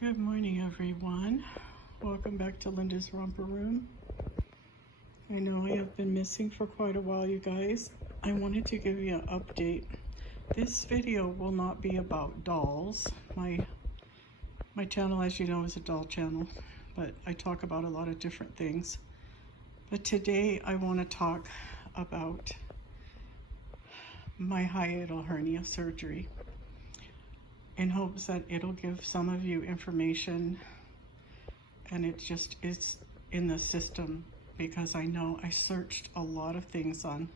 Good morning, everyone. Welcome back to Linda's Romper Room. I know I have been missing for quite a while, you guys. I wanted to give you an update. This video will not be about dolls. My channel, as you know, is a doll channel, but I talk about a lot of different things. But today I want to talk about my hiatal hernia surgery, in hopes that it'll give some of you information, and it just is in the system, because I know I searched a lot of things on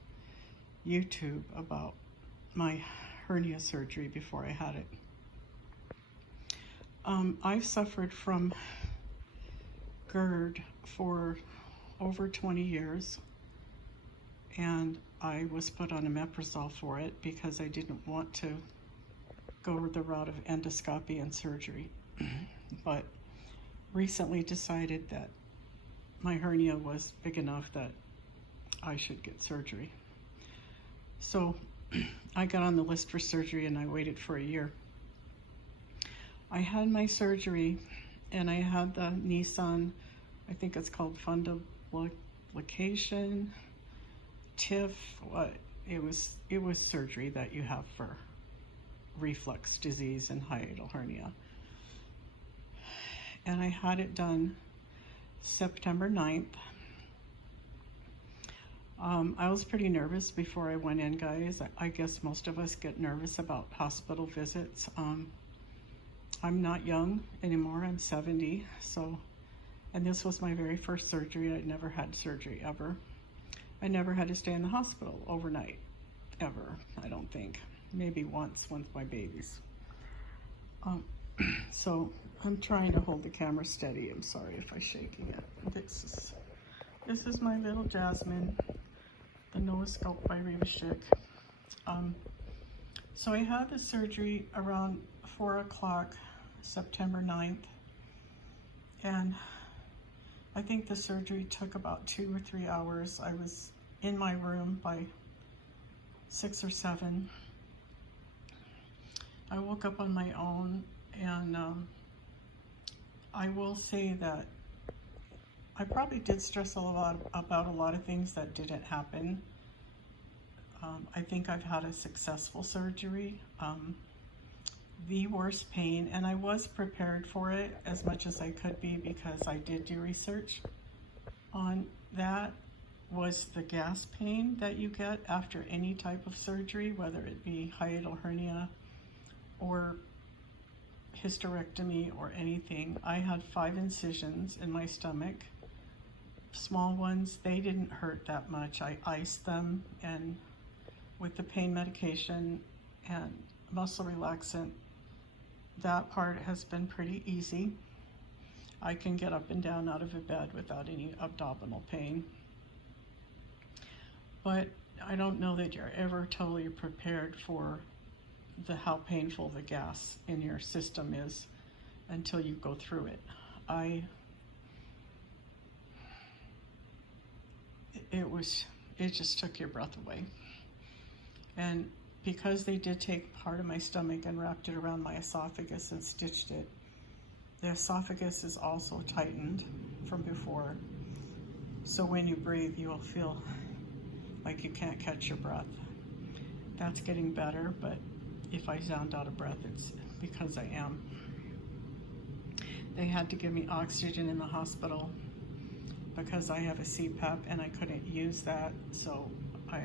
YouTube about my hernia surgery before I had it. I've suffered from GERD for over 20 years, and I was put on omeprazole for it because I didn't want to go the route of endoscopy and surgery, but recently decided that my hernia was big enough that I should get surgery. So I got on the list for surgery and I waited for a year. I had my surgery and I had the Nissan, I think it's called fundoplication, TIF. It was surgery that you have for reflux disease and hiatal hernia. And I had it done September 9th. I was pretty nervous before I went in, guys. I guess most of us get nervous about hospital visits. I'm not young anymore, I'm 70, and this was my very first surgery. I'd never had surgery ever. I never had to stay in the hospital overnight, ever, I don't think. Maybe once with my babies. So I'm trying to hold the camera steady. I'm sorry if I'm shaking it. This is my little Jasmine, the nose sculpt by Reva Schick. So I had the surgery around 4 o'clock, September 9th. And I think the surgery took about 2 or 3 hours. I was in my room by 6 or 7. I woke up on my own, and I will say that I probably did stress a lot about a lot of things that didn't happen. I think I've had a successful surgery. The worst pain, and I was prepared for it as much as I could be because I did do research on that, was the gas pain that you get after any type of surgery, whether it be hiatal hernia or hysterectomy or anything. I had 5 incisions in my stomach, small ones. They didn't hurt that much. I iced them, and with the pain medication and muscle relaxant, that part has been pretty easy. I can get up and down out of a bed without any abdominal pain. But I don't know that you're ever totally prepared for how painful the gas in your system is until you go through it. It just took your breath away. And because they did take part of my stomach and wrapped it around my esophagus and stitched it, the esophagus is also tightened from before. So when you breathe, you will feel like you can't catch your breath. That's getting better, but if I sound out of breath, it's because I am. They had to give me oxygen in the hospital because I have a CPAP and I couldn't use that, so I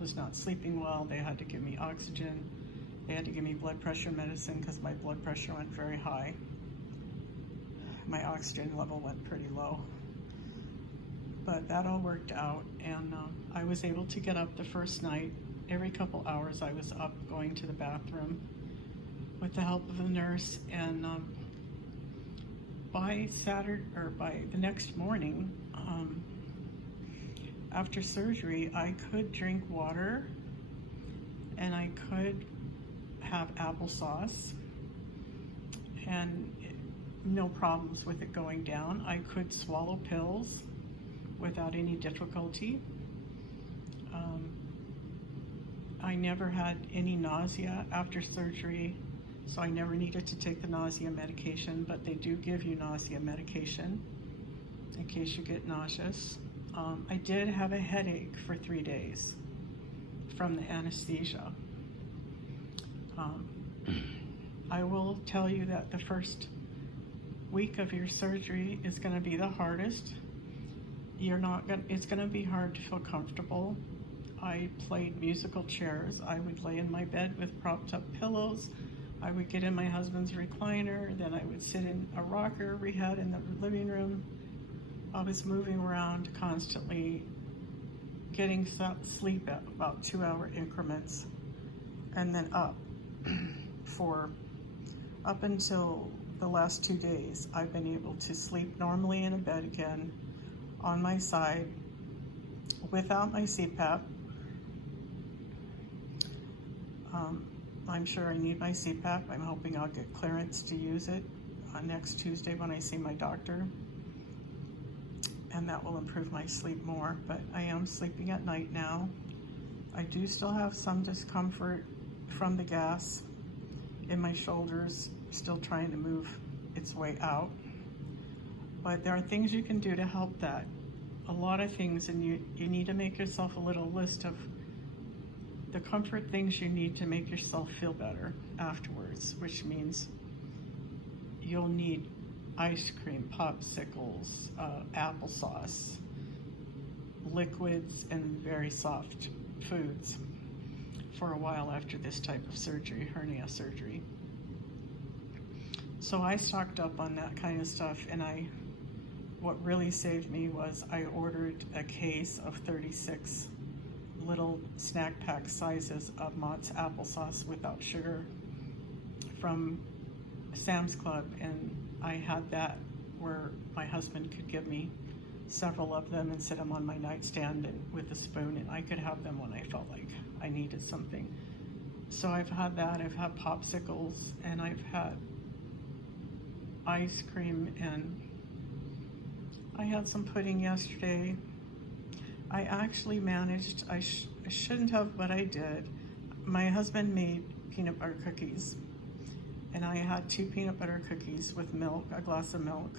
was not sleeping well. They had to give me oxygen. They had to give me blood pressure medicine because my blood pressure went very high. My oxygen level went pretty low. But that all worked out, and I was able to get up the first night. Every couple hours I was up going to the bathroom with the help of a nurse, and by the next morning, after surgery, I could drink water and I could have applesauce, and no problems with it going down. I could swallow pills without any difficulty. I never had any nausea after surgery. so I never needed to take the nausea medication, but they do give you nausea medication in case you get nauseous. I did have a headache for 3 days from the anesthesia. I will tell you that the first week of your surgery is going to be the hardest. It's going to be hard to feel comfortable. I played musical chairs. I would lay in my bed with propped up pillows. I would get in my husband's recliner, then I would sit in a rocker we had in the living room. I was moving around constantly, getting sleep at about 2-hour increments, and then up until the last 2 days. I've been able to sleep normally in a bed again, on my side, without my CPAP. I'm sure I need my CPAP. I'm hoping I'll get clearance to use it next Tuesday when I see my doctor, and that will improve my sleep more. But I am sleeping at night now. I do still have some discomfort from the gas in my shoulders, still trying to move its way out. But there are things you can do to help that. A lot of things, and you need to make yourself a little list of the comfort things you need to make yourself feel better afterwards, which means you'll need ice cream, popsicles, applesauce, liquids, and very soft foods for a while after this type of surgery, hernia surgery. So I stocked up on that kind of stuff, and what really saved me was I ordered a case of 36 little snack pack sizes of Mott's applesauce without sugar from Sam's Club, and I had that where my husband could give me several of them and sit them on my nightstand with a spoon, and I could have them when I felt like I needed something. So I've had that, I've had popsicles, and I've had ice cream, and I had some pudding yesterday. I actually managed, I shouldn't have, but I did. My husband made peanut butter cookies, and I had 2 peanut butter cookies with milk, a glass of milk,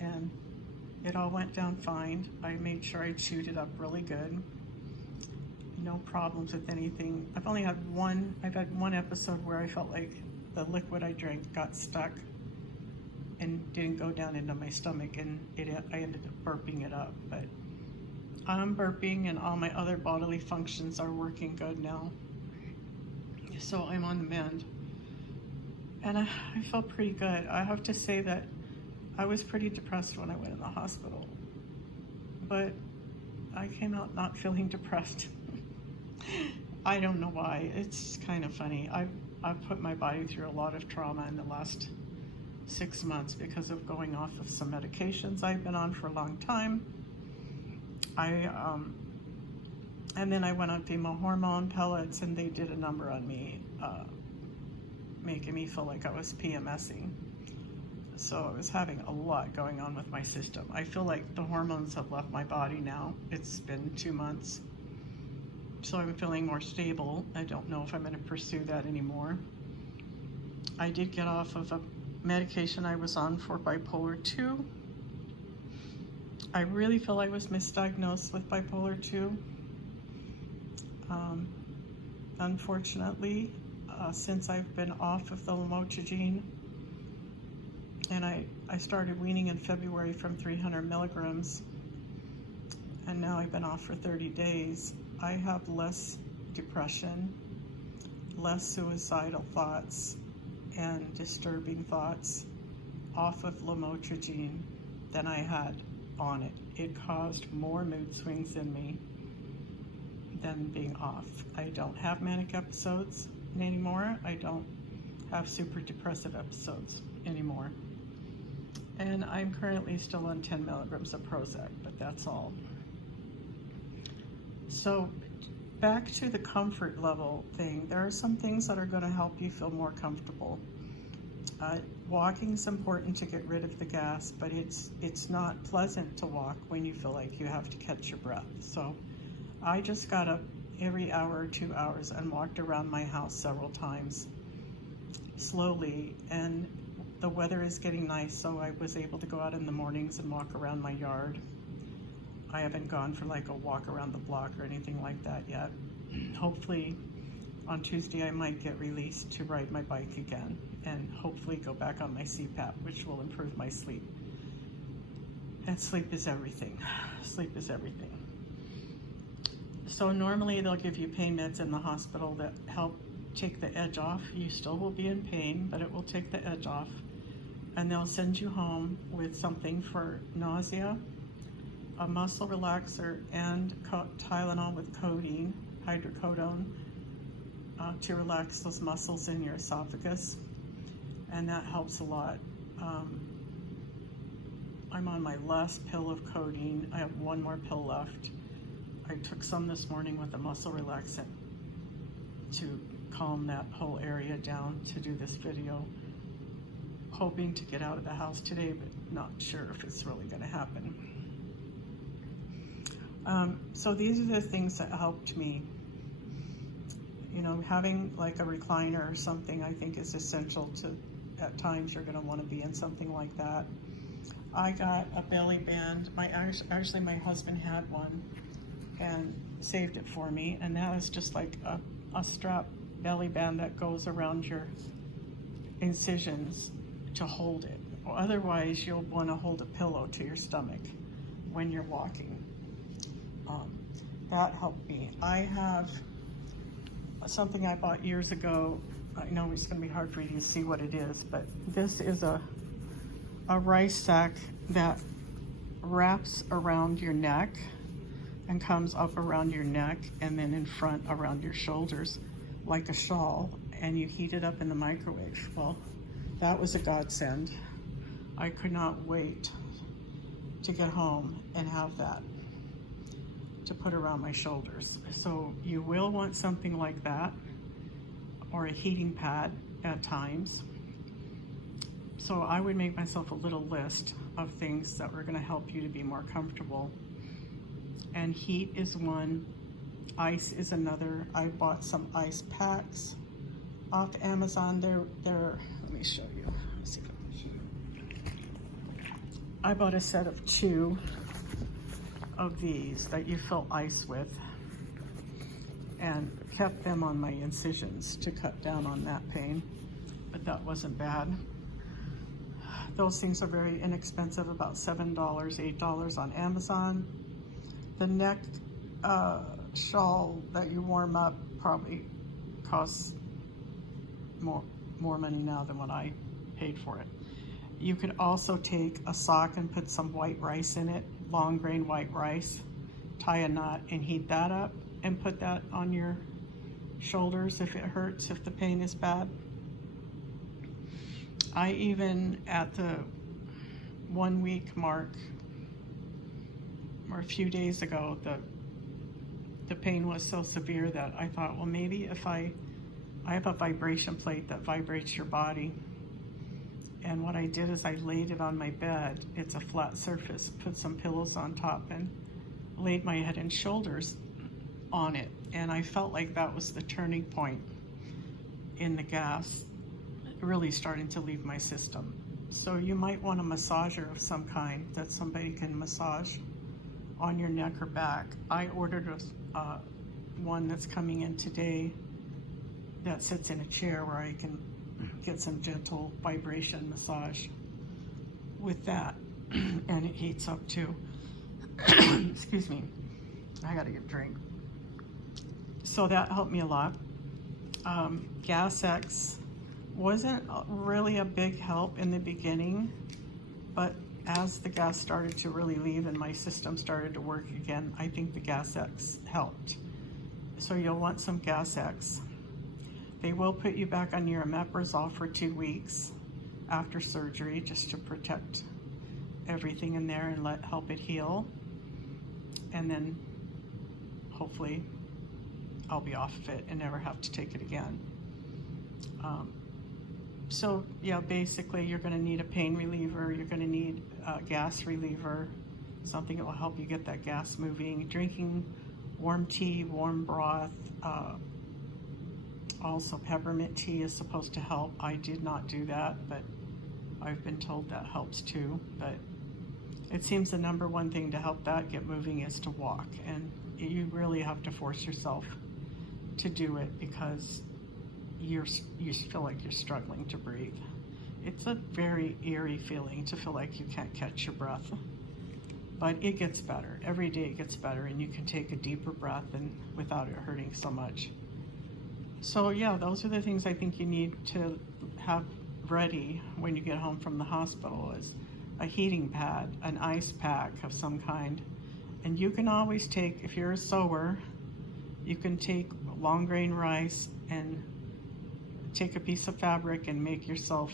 and it all went down fine. I made sure I chewed it up really good. No problems with anything. I've had one episode where I felt like the liquid I drank got stuck and didn't go down into my stomach, and I ended up burping it up. But I'm burping, and all my other bodily functions are working good now. So I'm on the mend, and I felt pretty good. I have to say that I was pretty depressed when I went in the hospital, but I came out not feeling depressed. I don't know why. It's kind of funny. I've put my body through a lot of trauma in the last 6 months because of going off of some medications I've been on for a long time. And then I went on female hormone pellets, and they did a number on me, making me feel like I was PMSing. So I was having a lot going on with my system. I feel like the hormones have left my body now. It's been 2 months. So I'm feeling more stable. I don't know if I'm going to pursue that anymore. I did get off of a medication I was on for bipolar 2. I really feel I was misdiagnosed with bipolar 2. Unfortunately, since I've been off of the lamotrigine, and I started weaning in February from 300 milligrams, and now I've been off for 30 days, I have less depression, less suicidal thoughts, and disturbing thoughts off of lamotrigine than I had on it. It caused more mood swings in me than being off. I don't have manic episodes anymore. I don't have super depressive episodes anymore. And I'm currently still on 10 milligrams of Prozac, but that's all. So back to the comfort level thing, there are some things that are going to help you feel more comfortable. Walking is important to get rid of the gas, but it's not pleasant to walk when you feel like you have to catch your breath. So I just got up every hour or 2 hours and walked around my house several times. slowly, and the weather is getting nice, so I was able to go out in the mornings and walk around my yard. I haven't gone for like a walk around the block or anything like that yet. Hopefully on Tuesday I might get released to ride my bike again and hopefully go back on my CPAP, which will improve my sleep. And sleep is everything. Sleep is everything. So normally they'll give you pain meds in the hospital that help take the edge off. You still will be in pain, but it will take the edge off. And they'll send you home with something for nausea, a muscle relaxer, and Tylenol with codeine, hydrocodone, to relax those muscles in your esophagus. And that helps a lot. I'm on my last pill of codeine. I have one more pill left. I took some this morning with a muscle relaxant to calm that whole area down to do this video. Hoping to get out of the house today, but not sure if it's really going to happen. So these are the things that helped me. You know, having like a recliner or something I think is essential to, at times you're going to want to be in something like that. I got a belly band. Actually my husband had one and saved it for me, and that is just like a strap belly band that goes around your incisions to hold it. Or otherwise you'll want to hold a pillow to your stomach when you're walking. That helped me. I have something I bought years ago. I know it's going to be hard for you to see what it is, but this is a rice sack that wraps around your neck and comes up around your neck and then in front around your shoulders like a shawl, and you heat it up in the microwave. Well, that was a godsend. I could not wait to get home and have that to put around my shoulders. So you will want something like that, or a heating pad at times. So I would make myself a little list of things that were going to help you to be more comfortable. And heat is one, ice is another. I bought some ice packs off Amazon. They're let me show you. Let's see if I can show you. I bought a set of 2 of these that you fill ice with, and kept them on my incisions to cut down on that pain, but that wasn't bad. Those things are very inexpensive, about $7, $8 on Amazon. The neck shawl that you warm up probably costs more money now than what I paid for it. You could also take a sock and put some white rice in it, long grain white rice, tie a knot and heat that up and put that on your shoulders if it hurts, if the pain is bad. I even, at the 1 week mark, or a few days ago, the pain was so severe that I thought, well, maybe if I have a vibration plate that vibrates your body. And what I did is I laid it on my bed. It's a flat surface, put some pillows on top and laid my head and shoulders on it. And I felt like that was the turning point in the gas really starting to leave my system. So you might want a massager of some kind that somebody can massage on your neck or back. I ordered one that's coming in today that sits in a chair where I can get some gentle vibration massage with that, and it heats up too. Excuse me, I gotta get a drink. So that helped me a lot. Gas X wasn't really a big help in the beginning, but as the gas started to really leave and my system started to work again, I think the Gas X helped. So you'll want some Gas X. They will put you back on your omeprazole for 2 weeks after surgery, just to protect everything in there and help it heal. And then hopefully I'll be off of it and never have to take it again. So yeah, basically you're going to need a pain reliever, you're going to need a gas reliever, something that will help you get that gas moving, drinking warm tea, warm broth, also peppermint tea is supposed to help. I did not do that, but I've been told that helps too. But it seems the number one thing to help that get moving is to walk, and you really have to force yourself to do it because you feel like you're struggling to breathe. It's a very eerie feeling to feel like you can't catch your breath, but it gets better. Every day it gets better, and you can take a deeper breath and without it hurting so much. So yeah, those are the things I think you need to have ready when you get home from the hospital, is a heating pad, an ice pack of some kind. And you can always take, if you're a sewer, you can take long grain rice and take a piece of fabric and make yourself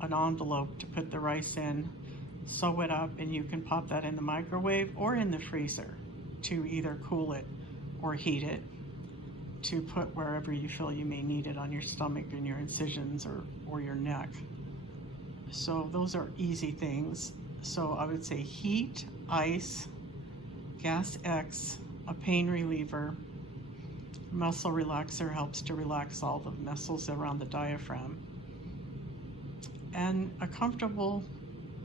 an envelope to put the rice in, sew it up, and you can pop that in the microwave or in the freezer to either cool it or heat it to put wherever you feel you may need it, on your stomach and your incisions or your neck. So those are easy things. So I would say heat, ice, gas X, a pain reliever, muscle relaxer helps to relax all the muscles around the diaphragm, and a comfortable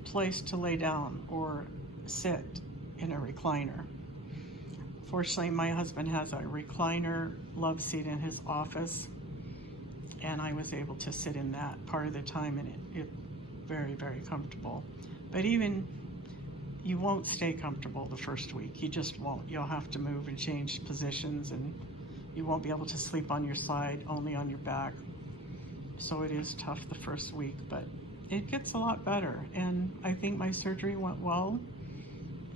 place to lay down or sit in a recliner. Fortunately, my husband has a recliner love seat in his office, and I was able to sit in that part of the time, and it very, very comfortable. But even you won't stay comfortable the first week. You just won't. You'll have to move and change positions, and you won't be able to sleep on your side, only on your back. So it is tough the first week, but it gets a lot better. And I think my surgery went well,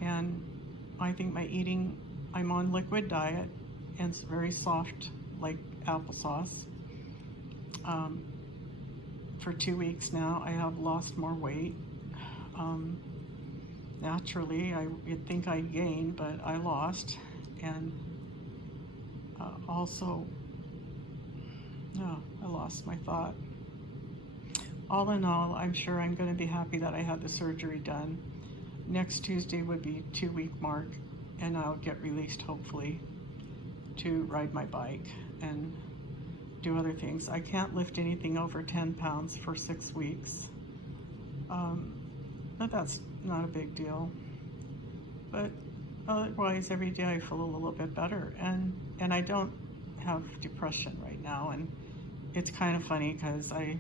and I think my eating, I'm on liquid diet, and it's very soft, like applesauce. For 2 weeks now, I have lost more weight. Naturally, you'd think I gained, but I lost. And also, no, I lost my thought. All in all, I'm sure I'm going to be happy that I had the surgery done. Next Tuesday would be 2-week mark, and I'll get released hopefully to ride my bike and do other things. I can't lift anything over 10 pounds for 6 weeks, but that's not a big deal. But otherwise, every day I feel a little bit better, and I don't have depression right now. And it's kind of funny because I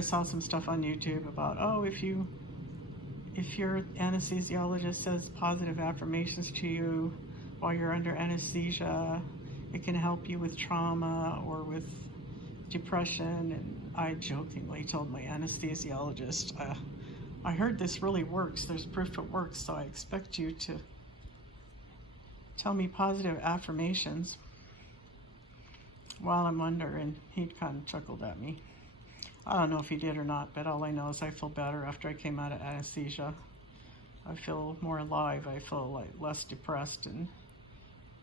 saw some stuff on YouTube about, oh, if your anesthesiologist says positive affirmations to you while you're under anesthesia, it can help you with trauma or with depression. And I jokingly told my anesthesiologist, I heard this really works. There's proof it works, so I expect you to tell me positive affirmations while I'm under. And he kind of chuckled at me. I don't know if he did or not, but all I know is I feel better after I came out of anesthesia. I feel more alive. I feel like less depressed and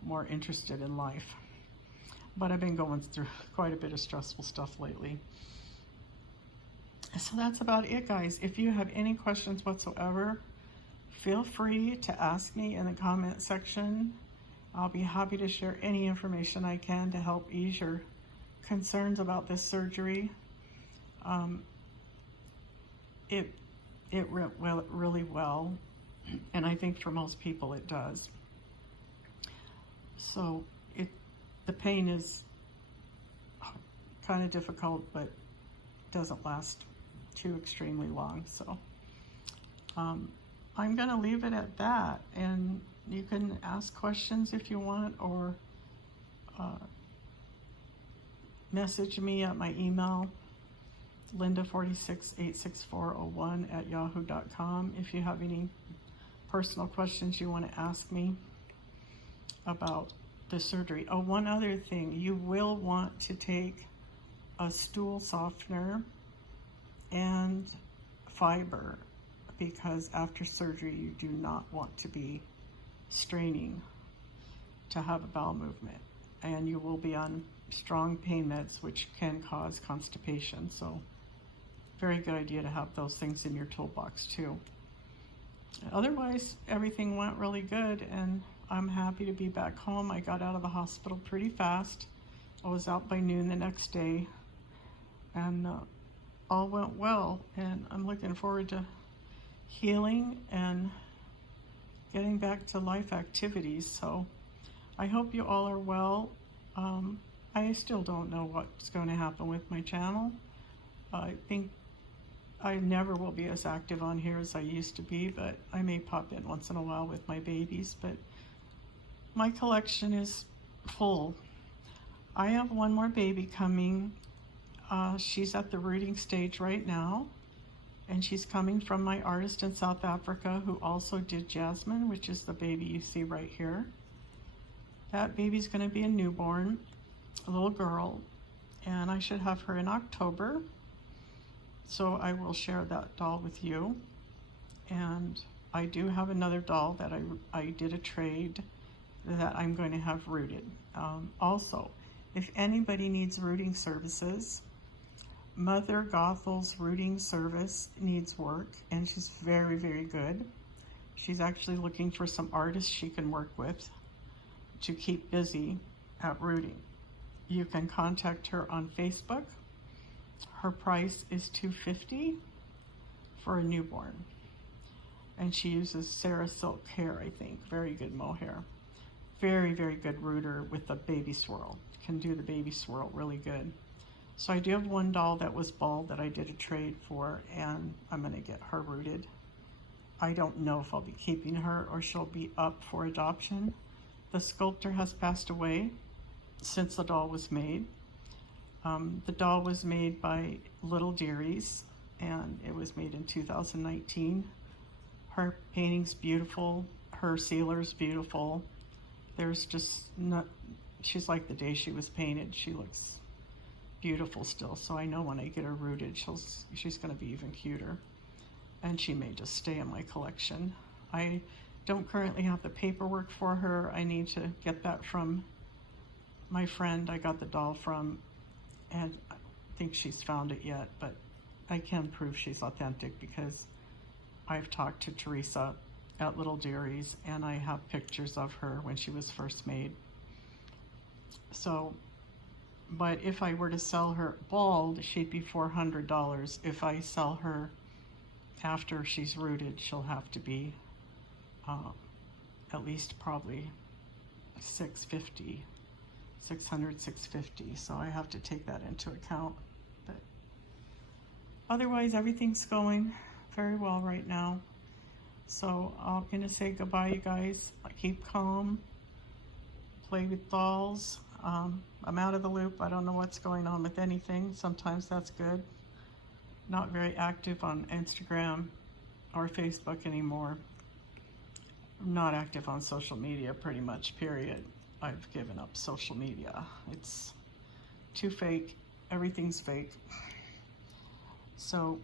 more interested in life. But I've been going through quite a bit of stressful stuff lately. So that's about it, guys. If you have any questions whatsoever, feel free to ask me in the comment section. I'll be happy to share any information I can to help ease your concerns about this surgery. It went really well, and I think for most people it does. So the pain is kind of difficult, but doesn't last too extremely long. So I'm going to leave it at that, and you can ask questions if you want, or message me at my email, linda4686401@yahoo.com, if you have any personal questions you want to ask me about the surgery. Oh, one other thing, you will want to take a stool softener and fiber, because after surgery you do not want to be straining to have a bowel movement, and you will be on strong pain meds which can cause constipation. So very good idea to have those things in your toolbox too. Otherwise, everything went really good, and I'm happy to be back home. I got out of the hospital pretty fast. I was out by noon the next day, and all went well, and I'm looking forward to healing and getting back to life activities. So I hope you all are well. I still don't know what's going to happen with my channel. I think I never will be as active on here as I used to be, but I may pop in once in a while with my babies. But my collection is full. I have one more baby coming. She's at the rooting stage right now, and she's coming from my artist in South Africa who also did Jasmine, which is the baby you see right here. That baby's going to be a newborn, a little girl, and I should have her in October. So I will share that doll with you. And I do have another doll that I did a trade that I'm going to have rooted. Also, if anybody needs rooting services, Mother Gothel's rooting service needs work, and she's very, very good. She's actually looking for some artists she can work with to keep busy at rooting. You can contact her on Facebook. Her price is $250 for a newborn. And she uses Sarah Silk hair, I think. Very good mohair. Very, very good rooter with the baby swirl. Can do the baby swirl really good. So I do have one doll that was bald that I did a trade for, and I'm going to get her rooted. I don't know if I'll be keeping her or she'll be up for adoption. The sculptor has passed away since the doll was made. The doll was made by Little Dearies, and it was made in 2019. Her painting's beautiful. Her sealer's beautiful. There's just not, she's like the day she was painted. She looks beautiful still. So I know when I get her rooted, she's going to be even cuter. And she may just stay in my collection. I don't currently have the paperwork for her. I need to get that from my friend I got the doll from, and I don't think she's found it yet, but I can prove she's authentic because I've talked to Teresa at Little Dearies, and I have pictures of her when she was first made. So, but if I were to sell her bald, she'd be $400. If I sell her after she's rooted, she'll have to be at least probably $650. So I have to take that into account. But otherwise, everything's going very well right now. So I'm gonna say goodbye, you guys. Keep calm, play with dolls. I'm out of the loop. I don't know what's going on with anything. Sometimes that's good. Not very active on Instagram or Facebook anymore. I'm not active on social media pretty much, period. I've given up social media. It's too fake. Everything's fake. So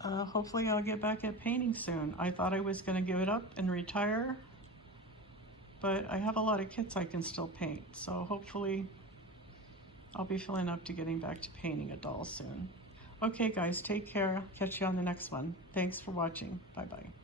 hopefully I'll get back at painting soon. I thought I was going to give it up and retire, but I have a lot of kits I can still paint. So hopefully I'll be filling up to getting back to painting a doll soon. Okay guys, take care. Catch you on the next one. Thanks for watching. Bye-bye.